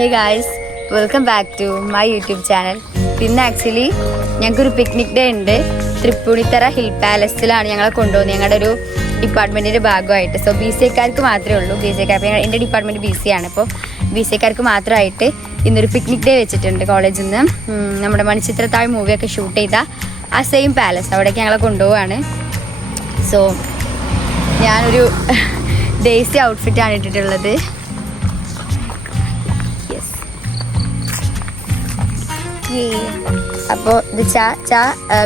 Hey guys, welcome back to my YouTube channel. ഇന്ന് actually ഞങ്ങൾക്കൊരു picnic day ഉണ്ട്. Tripunithura hill പാലസിലാണ് ഞങ്ങളെ കൊണ്ടുപോകുന്നത്, ഞങ്ങളുടെ ഒരു ഡിപ്പാർട്ട്മെൻറ്റിൻ്റെ ഭാഗമായിട്ട്. സോ ബി സി എക്കാർക്ക് മാത്രമേ ഉള്ളൂ. ബി സി എക്കാർ എൻ്റെ ഡിപ്പാർട്ട്മെൻറ്റ് ബി സി ആണ്. അപ്പോൾ ബി സി എക്കാർക്ക് മാത്രമായിട്ട് ഇന്നൊരു പിക്നിക് ഡേ വെച്ചിട്ടുണ്ട് കോളേജിൽ നിന്ന്. നമ്മുടെ മണിച്ചിത്രത്താഴ് മൂവിയൊക്കെ ഷൂട്ട് ചെയ്ത ആ സെയിം പാലസ്, അവിടേക്ക് ഞങ്ങളെ കൊണ്ടുപോവാണ്. സോ ഞാനൊരു ഡേയ്സി ഔട്ട്ഫിറ്റാണ് ഇട്ടിട്ടുള്ളത്. അപ്പോൾ ഇത്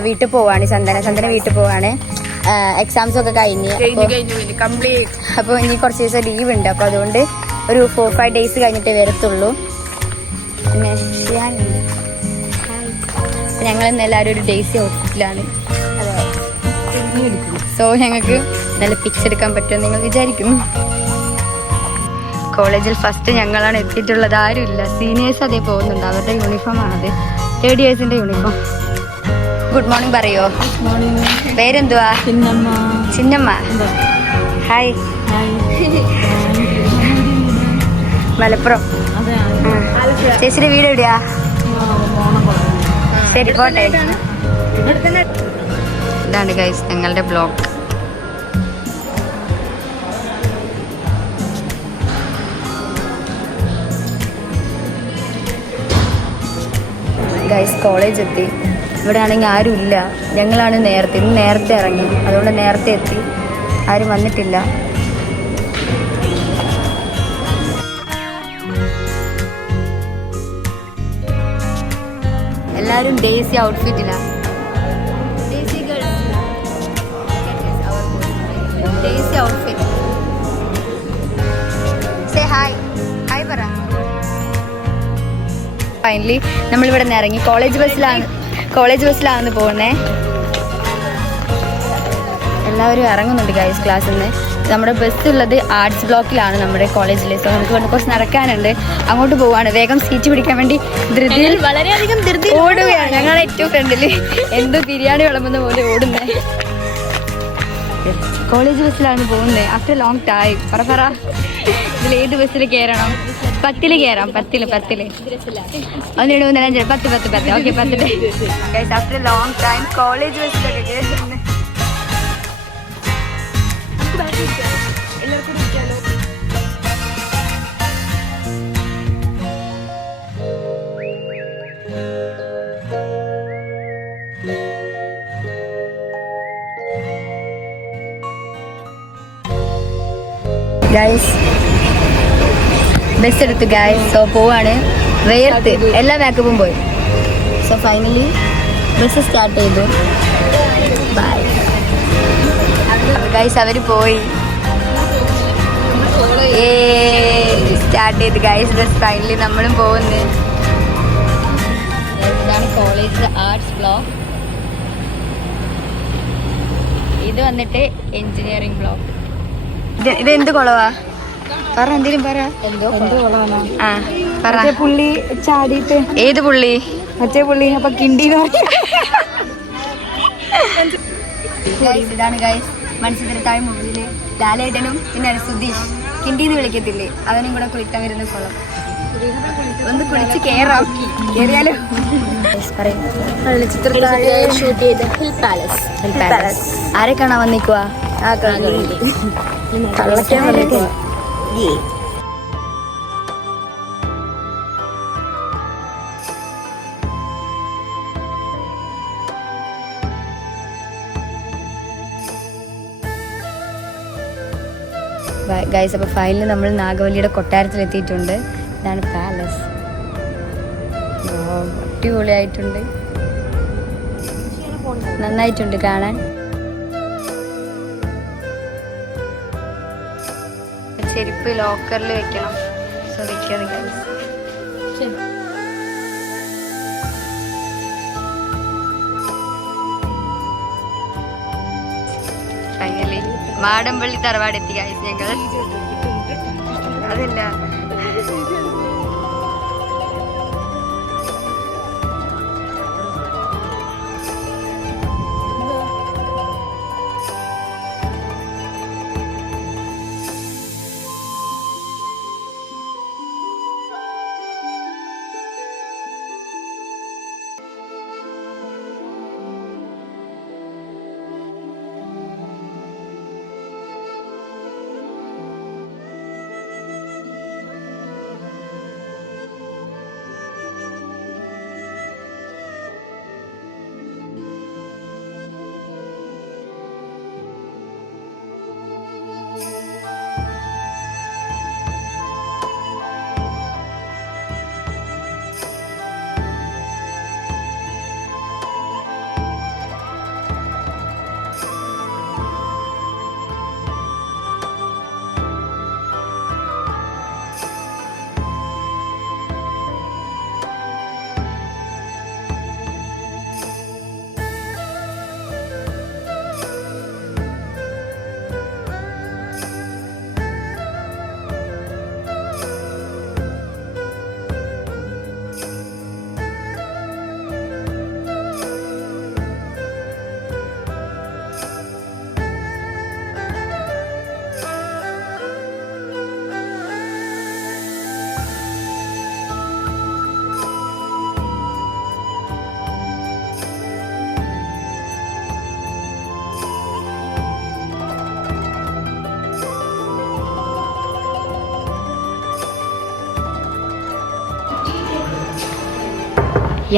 വീട്ടിൽ പോവാണ്. ചന്ദന വീട്ടിൽ പോവാണ്. എക്സാംസ് ഒക്കെ കഴിഞ്ഞ് അപ്പോൾ ഇനി കുറച്ച് ദിവസം ലീവ് ഉണ്ട്. അപ്പോൾ അതുകൊണ്ട് ഒരു 4-5 ഡേയ്സ് കഴിഞ്ഞിട്ടേ വരത്തുള്ളൂ. പിന്നെ ഞങ്ങളിന്ന് എല്ലാവരും ഒരു ഡേയ്സി ഔട്ട്ഫിറ്റിലാണ്. സോ ഞങ്ങൾക്ക് നല്ല പിക്സ് എടുക്കാൻ പറ്റുമെന്ന് നിങ്ങൾ വിചാരിക്കുന്നു. കോളേജിൽ ഫസ്റ്റ് ഞങ്ങളാണ് എത്തിയിട്ടുള്ളത്, ആരുമില്ല. സീനിയേഴ്സ് അതേ പോകുന്നുണ്ട്, അവരുടെ യൂണിഫോം ആണത്, 3rd ഇയേഴ്സിന്റെ യൂണിഫോം. ഗുഡ് മോർണിംഗ് പറയോ? പേരെന്തുവാ? ചിന്നമ്മ. ഹായ്. മലപ്പുറം. ചേച്ചിയുടെ വീട് എവിടെയാ? ശരി, പോട്ടെ. ഇതാണ് ഗൈസ് ഞങ്ങളുടെ ബ്ലോഗ്. ഗൈസ് കോളേജ് എത്തി. ഇവിടെ ആണെങ്കിൽ ആരും ഇല്ല. ഞങ്ങളാണ് ഇന്ന് നേരത്തെ ഇറങ്ങി, അതുകൊണ്ട് നേരത്തെ എത്തി. ആരും വന്നിട്ടില്ല. എല്ലാവരും ഡേയ്സി ഔട്ട്ഫിറ്റിലാണ്. Daisy outfit. Say hi. Hi പറ. ഫൈനലി നമ്മളിവിടെ നിന്ന് ഇറങ്ങി. കോളേജ് ബസ്സിലാണ് പോകുന്നത്. എല്ലാവരും ഇറങ്ങുന്നുണ്ട് ഗൈസ് ക്ലാസ്സിൽ നിന്ന്. നമ്മുടെ ബസ് ഉള്ളത് ആർട്സ് ബ്ലോക്കിലാണ് നമ്മുടെ കോളേജിൽ. സോ നമുക്ക് ഇവിടെ കുറച്ച് നടക്കാനുണ്ട്, അങ്ങോട്ട് പോവാണ്. വേഗം സീറ്റ് പിടിക്കാൻ വേണ്ടി വളരെയധികം ഓടുകയാണ്. ഞങ്ങളുടെ ഏറ്റവും ഫ്രണ്ടിൽ എന്തോ ബിരിയാണി വിളമ്പുന്ന പോലെ ഓടുന്നത്. കോളേജ് ബസ്സിലാണ് പോകുന്നത് ആഫ്റ്റർ ലോങ് ടൈം. പറ ഇതിൽ ഏത് ബസ്സിൽ കയറണം? 10 കയറാം. 10 1 2 3 4 5 10 okay 10. After long time college ബസ്സിലൊക്കെ കയറുന്നത്. ഗൈസ് ബസ് എടുത്തു ഗൈസ്. സോ പോവാണ്. വേർത്ത് എല്ലാ മേക്കപ്പും പോയി. സോ ഫൈനലി ബസ് സ്റ്റാർട്ട് ചെയ്തു. Bye guys. അവർ പോയി. സ്റ്റാർട്ട് ചെയ്ത് ഗൈസ് ബസ്. ഫൈനലി നമ്മളും പോകുന്നു. ഇതാണ് കോളേജ് ആർട്സ് ബ്ലോക്ക്. ഇത് വന്നിട്ട് എഞ്ചിനീയറിംഗ് ബ്ലോക്ക്. ഇത് എന്ത് കുളവാ? പറ, എന്തേലും പറ. ആ പറ. പുള്ളി ചാടിയിട്ട്. ഏത് പുള്ളി? മറ്റേ പുള്ളി. അപ്പൊ കിണ്ടി. ഇതാണ് ഗൈസ് മണിച്ചിത്രത്താഴ് മൂവിയില് ലാലേട്ടനും പിന്നെ സുധീഷ് കിണ്ടിന്ന് വിളിക്കത്തില്ലേ, അവനും കൂടെ കുളിക്കാൻ വരുന്ന കുളം. ഒന്ന് കുളിച്ച് കേറാം. കേറിയാലോ? ഷൂട്ട് ചെയ്ത ഹിൽ പാലസ്. ആരെ കാണാൻ വന്നിക്കുവാ? കള്ളക്കാൻ വന്നിക്കുവാ. ഗൈസ്, അപ്പോൾ ഫൈനലിൽ നമ്മൾ നാഗവല്ലിയുടെ കൊട്ടാരത്തിലെത്തിയിട്ടുണ്ട്. ഇതാണ് പാലസ്. അടിപൊളിയായിട്ടുണ്ട്, നന്നായിട്ടുണ്ട് കാണാൻ. ചെരുപ്പ് ലോക്കറിൽ വെക്കണം. സോ വെക്കാതെ ഗൈസ്. ഫൈനലി മാടമ്പള്ളി തറവാടെത്തി ഗൈസ് ഞങ്ങൾ. അതല്ല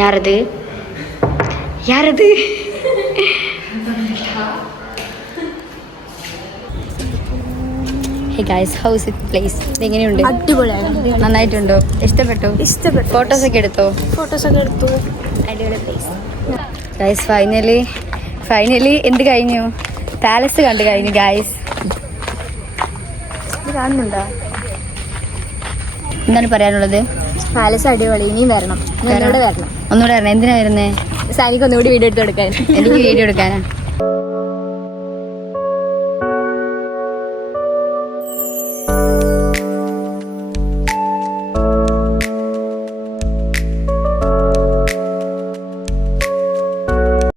യാരത് യാരത് Hey guys, how's it place? എങ്ങനെയുണ്ട്? അടിപൊളിയാണ്. നന്നായിട്ടുണ്ടോ? ഇഷ്ടപ്പെട്ടോ? ഫോട്ടോസ് ഒക്കെ എടുത്തോ? എടുത്തു. അടിപൊളി പ്ലേസ്. ഗൈസ് ഫൈനലി എന്ത് കഴിഞ്ഞു? പാലസ് കണ്ടു കഴിഞ്ഞു ഗൈസ്. കാണുന്നുണ്ടോ? എന്താണ് പറയാനുള്ളത്? പാലസ് അടിപൊളി. ഇനിയും വരണം. ഒന്നുകൂടെ വരണം. ഒന്നുകൂടെ വരണം. എന്തിനാ വരുന്നേ? സാനിക്ക് ഒന്നുകൂടി വീഡിയോ എടുത്ത് കൊടുക്കാൻ. എനിക്ക് വീഡിയോ എടുക്കാനാ.